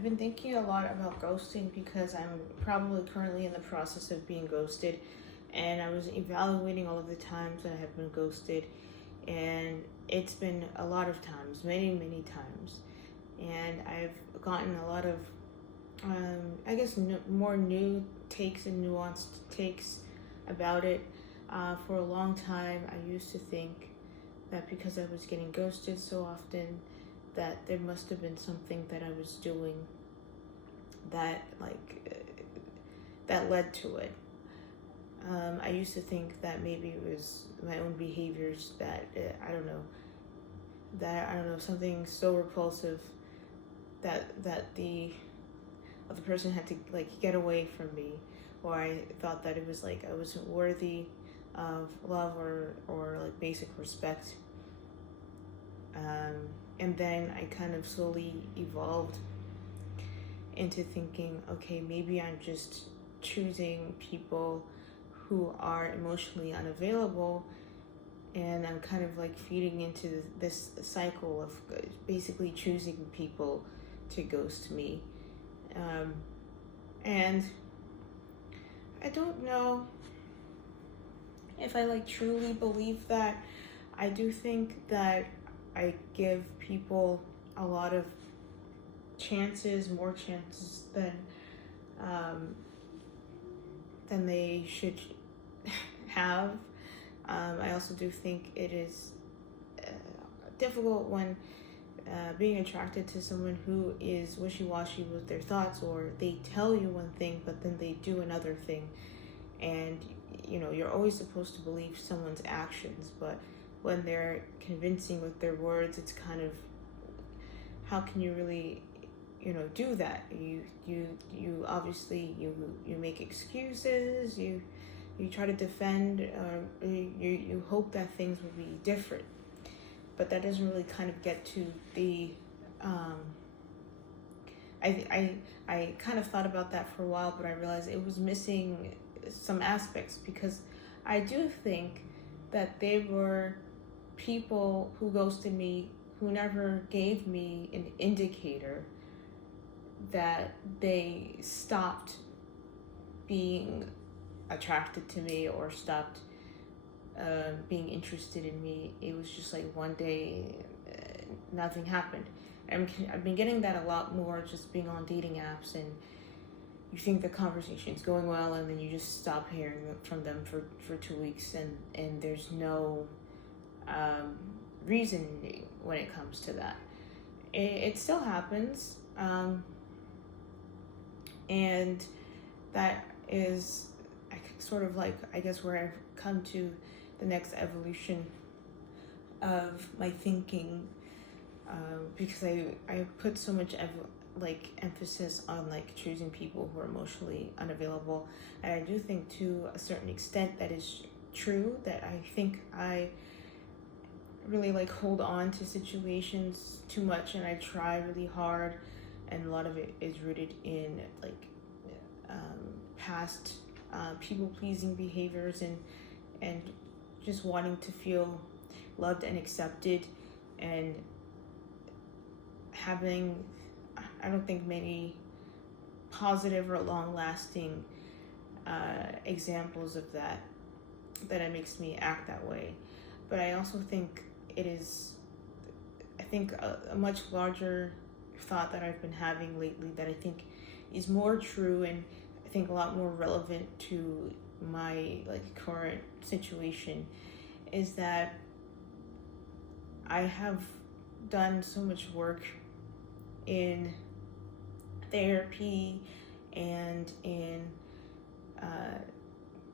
I've been thinking a lot about ghosting because I'm probably currently in the process of being ghosted, and I was evaluating all of the times that I have been ghosted, and it's been a lot of times, many, many times, and I've gotten a lot of, I guess, more new takes and nuanced takes about it. For a long time, I used to think that because I was getting ghosted so often, that there must have been something that I was doing that that led to it. I used to think that maybe it was my own behaviors that I don't know, something so repulsive that the other person had to like get away from me, or I thought that it was like I wasn't worthy of love or like basic respect. And then I kind of slowly evolved into thinking, okay, maybe I'm just choosing people who are emotionally unavailable, and I'm kind of like feeding into this cycle of basically choosing people to ghost me. And I don't know if I like truly believe that. I do think that I give people a lot of chances, more chances um, than they should have. I also do think it is difficult when being attracted to someone who is wishy-washy with their thoughts, or they tell you one thing but then they do another thing, and you're always supposed to believe someone's actions, but when they're convincing with their words, it's kind of, how can you really do that? You obviously you make excuses, you try to defend, you hope that things will be different, but that doesn't really kind of get to the I kind of thought about that for a while, but I realized it was missing some aspects, because I do think that there were people who ghosted me who never gave me an indicator that they stopped being attracted to me or stopped being interested in me. It was just like one day, nothing happened. I've been getting that a lot more just being on dating apps, and you think the conversation's going well, and then you just stop hearing from them for 2 weeks, and there's no reason when it comes to that. It still happens, and that is sort of like, I guess, where I've come to the next evolution of my thinking, because I put so much emphasis on like choosing people who are emotionally unavailable, and I do think to a certain extent that is true, that I think I really like hold on to situations too much, and I try really hard, and a lot of it is rooted in like past people pleasing behaviors, and just wanting to feel loved and accepted, and having, I don't think, many positive or long lasting examples of that it makes me act that way. But I also think it is, I think, a much larger thought that I've been having lately, that I think is more true, and I think a lot more relevant to my like current situation, is that I have done so much work in therapy and in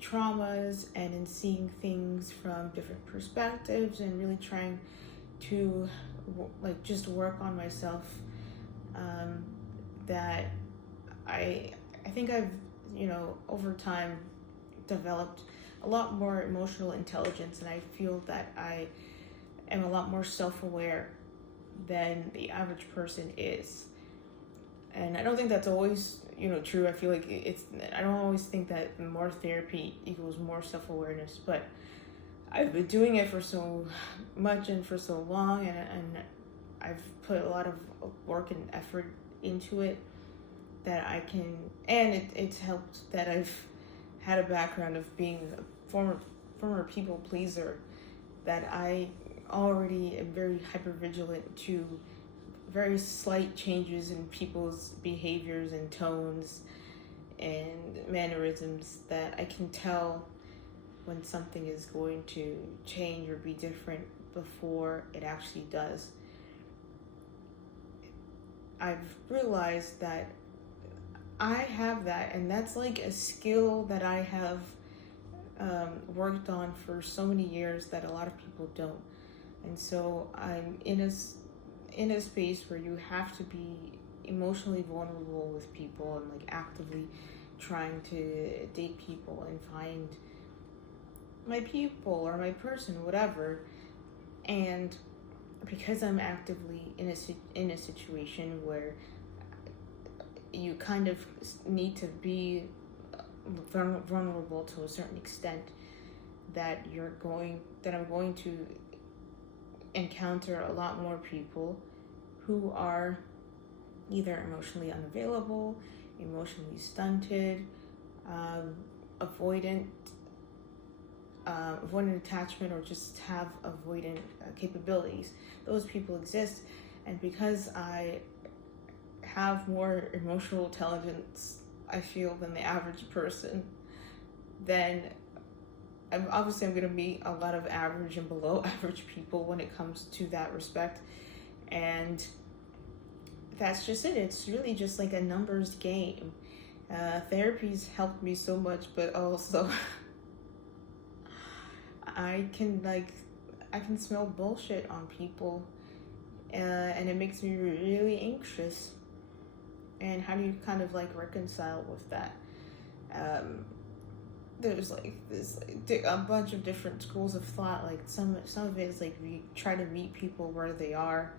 traumas, and in seeing things from different perspectives, and really trying to like just work on myself, that I think I've over time developed a lot more emotional intelligence, and I feel that I am a lot more self-aware than the average person is. And I don't think that's always true. I feel like I don't always think that more therapy equals more self-awareness, but I've been doing it for so much and for so long, and I've put a lot of work and effort into it, that I can, and it's helped that I've had a background of being a former people pleaser, that I already am very hyper vigilant to very slight changes in people's behaviors and tones and mannerisms, that I can tell when something is going to change or be different before it actually does. I've realized that I have that, and that's like a skill that I have worked on for so many years that a lot of people don't. And so I'm in a space where you have to be emotionally vulnerable with people and like actively trying to date people and find my people or my person, whatever. And because I'm actively in a situation where you kind of need to be vulnerable to a certain extent, that I'm going to encounter a lot more people who are either emotionally unavailable, emotionally stunted, avoidant attachment, or just have avoidant capabilities. Those people exist, and because I have more emotional intelligence, I feel, than the average person, then I'm going to meet a lot of average and below average people when it comes to that respect. And that's just it. It's really just like a numbers game. Therapy's helped me so much, but also I can smell bullshit on people, and it makes me really anxious. And how do you kind of like reconcile with that? There's like this a bunch of different schools of thought. Like some of it is like we try to meet people where they are,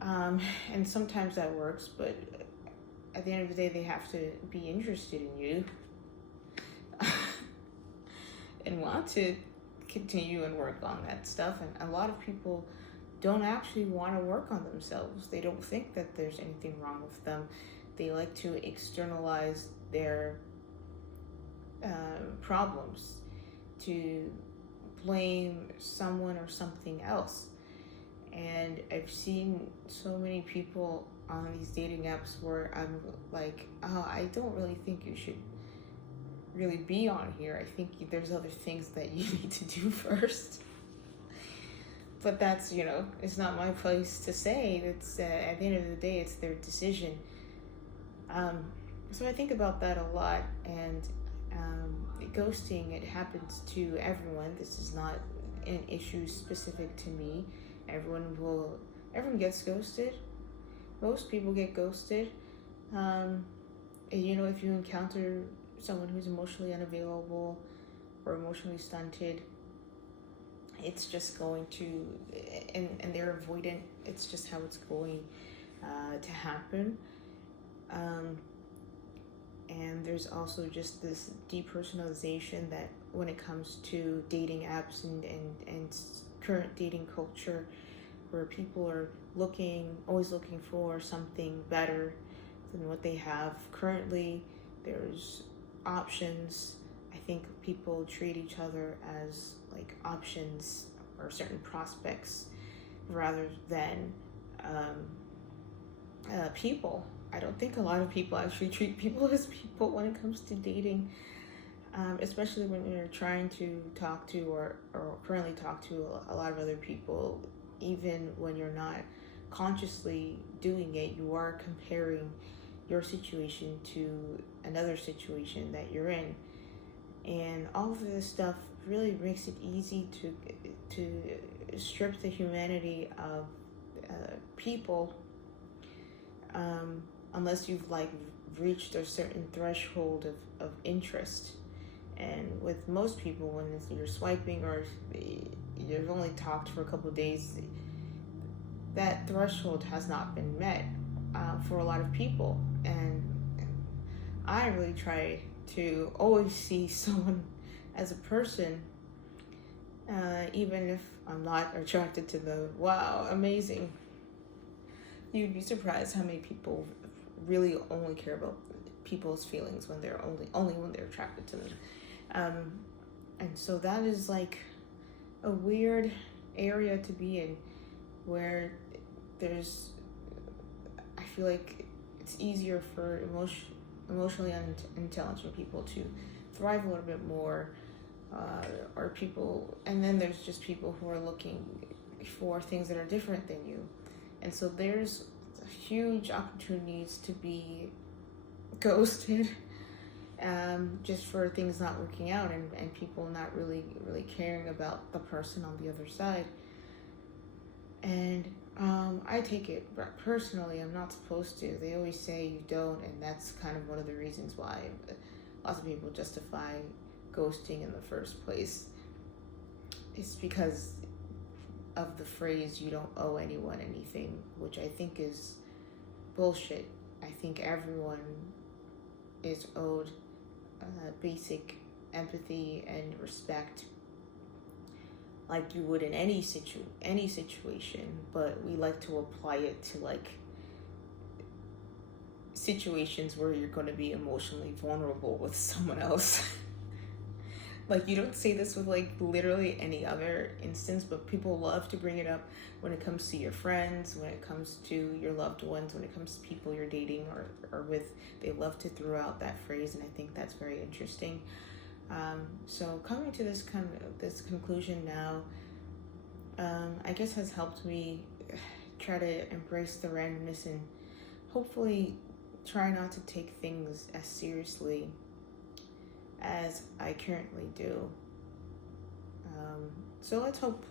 and sometimes that works. But at the end of the day, they have to be interested in you and want to continue and work on that stuff. And a lot of people don't actually want to work on themselves. They don't think that there's anything wrong with them. They like to externalize their problems, to blame someone or something else. And I've seen so many people on these dating apps where I'm like, oh, I don't really think you should really be on here. I think there's other things that you need to do first. But that's, it's not my place to say. It's at the end of the day, it's their decision. So I think about that a lot. And ghosting, it happens to everyone. This is not an issue specific to me. Everyone gets ghosted. Most people get ghosted. And, if you encounter someone who's emotionally unavailable or emotionally stunted, it's just going to, and they're avoidant, it's just how it's going to happen. And there's also just this depersonalization that when it comes to dating apps and current dating culture, where people are always looking for something better than what they have currently. There's options. I think people treat each other as like options or certain prospects rather than people. I don't think a lot of people actually treat people as people when it comes to dating, especially when you're trying to talk to or currently talk to a lot of other people. Even when you're not consciously doing it, you are comparing your situation to another situation that you're in. And all of this stuff really makes it easy to strip the humanity of people, unless you've reached a certain threshold of interest. And with most people, when you're swiping or you've only talked for a couple of days, that threshold has not been met for a lot of people. And I really try to always see someone as a person, even if I'm not attracted to them. Wow, amazing. You'd be surprised how many people really only care about people's feelings when they're only when they're attracted to them. Um, and so that is like a weird area to be in, where there's, I feel like it's easier for emotionally unintelligent people to thrive a little bit more, or people, and then there's just people who are looking for things that are different than you, and so there's huge opportunities to be ghosted, just for things not working out, and people not really caring about the person on the other side. And I take it personally. I'm not supposed to. They always say you don't, and that's kind of one of the reasons why lots of people justify ghosting in the first place. It's because of the phrase "you don't owe anyone anything," which I think is bullshit. I think everyone is owed basic empathy and respect, like you would in any situation, but we like to apply it to like situations where you're going to be emotionally vulnerable with someone else. Like, you don't say this with like literally any other instance, but people love to bring it up when it comes to your friends, when it comes to your loved ones, when it comes to people you're dating or with. They love to throw out that phrase, and I think that's very interesting. So coming to this conclusion now, I guess has helped me try to embrace the randomness and hopefully try not to take things as seriously as I currently do. So let's hope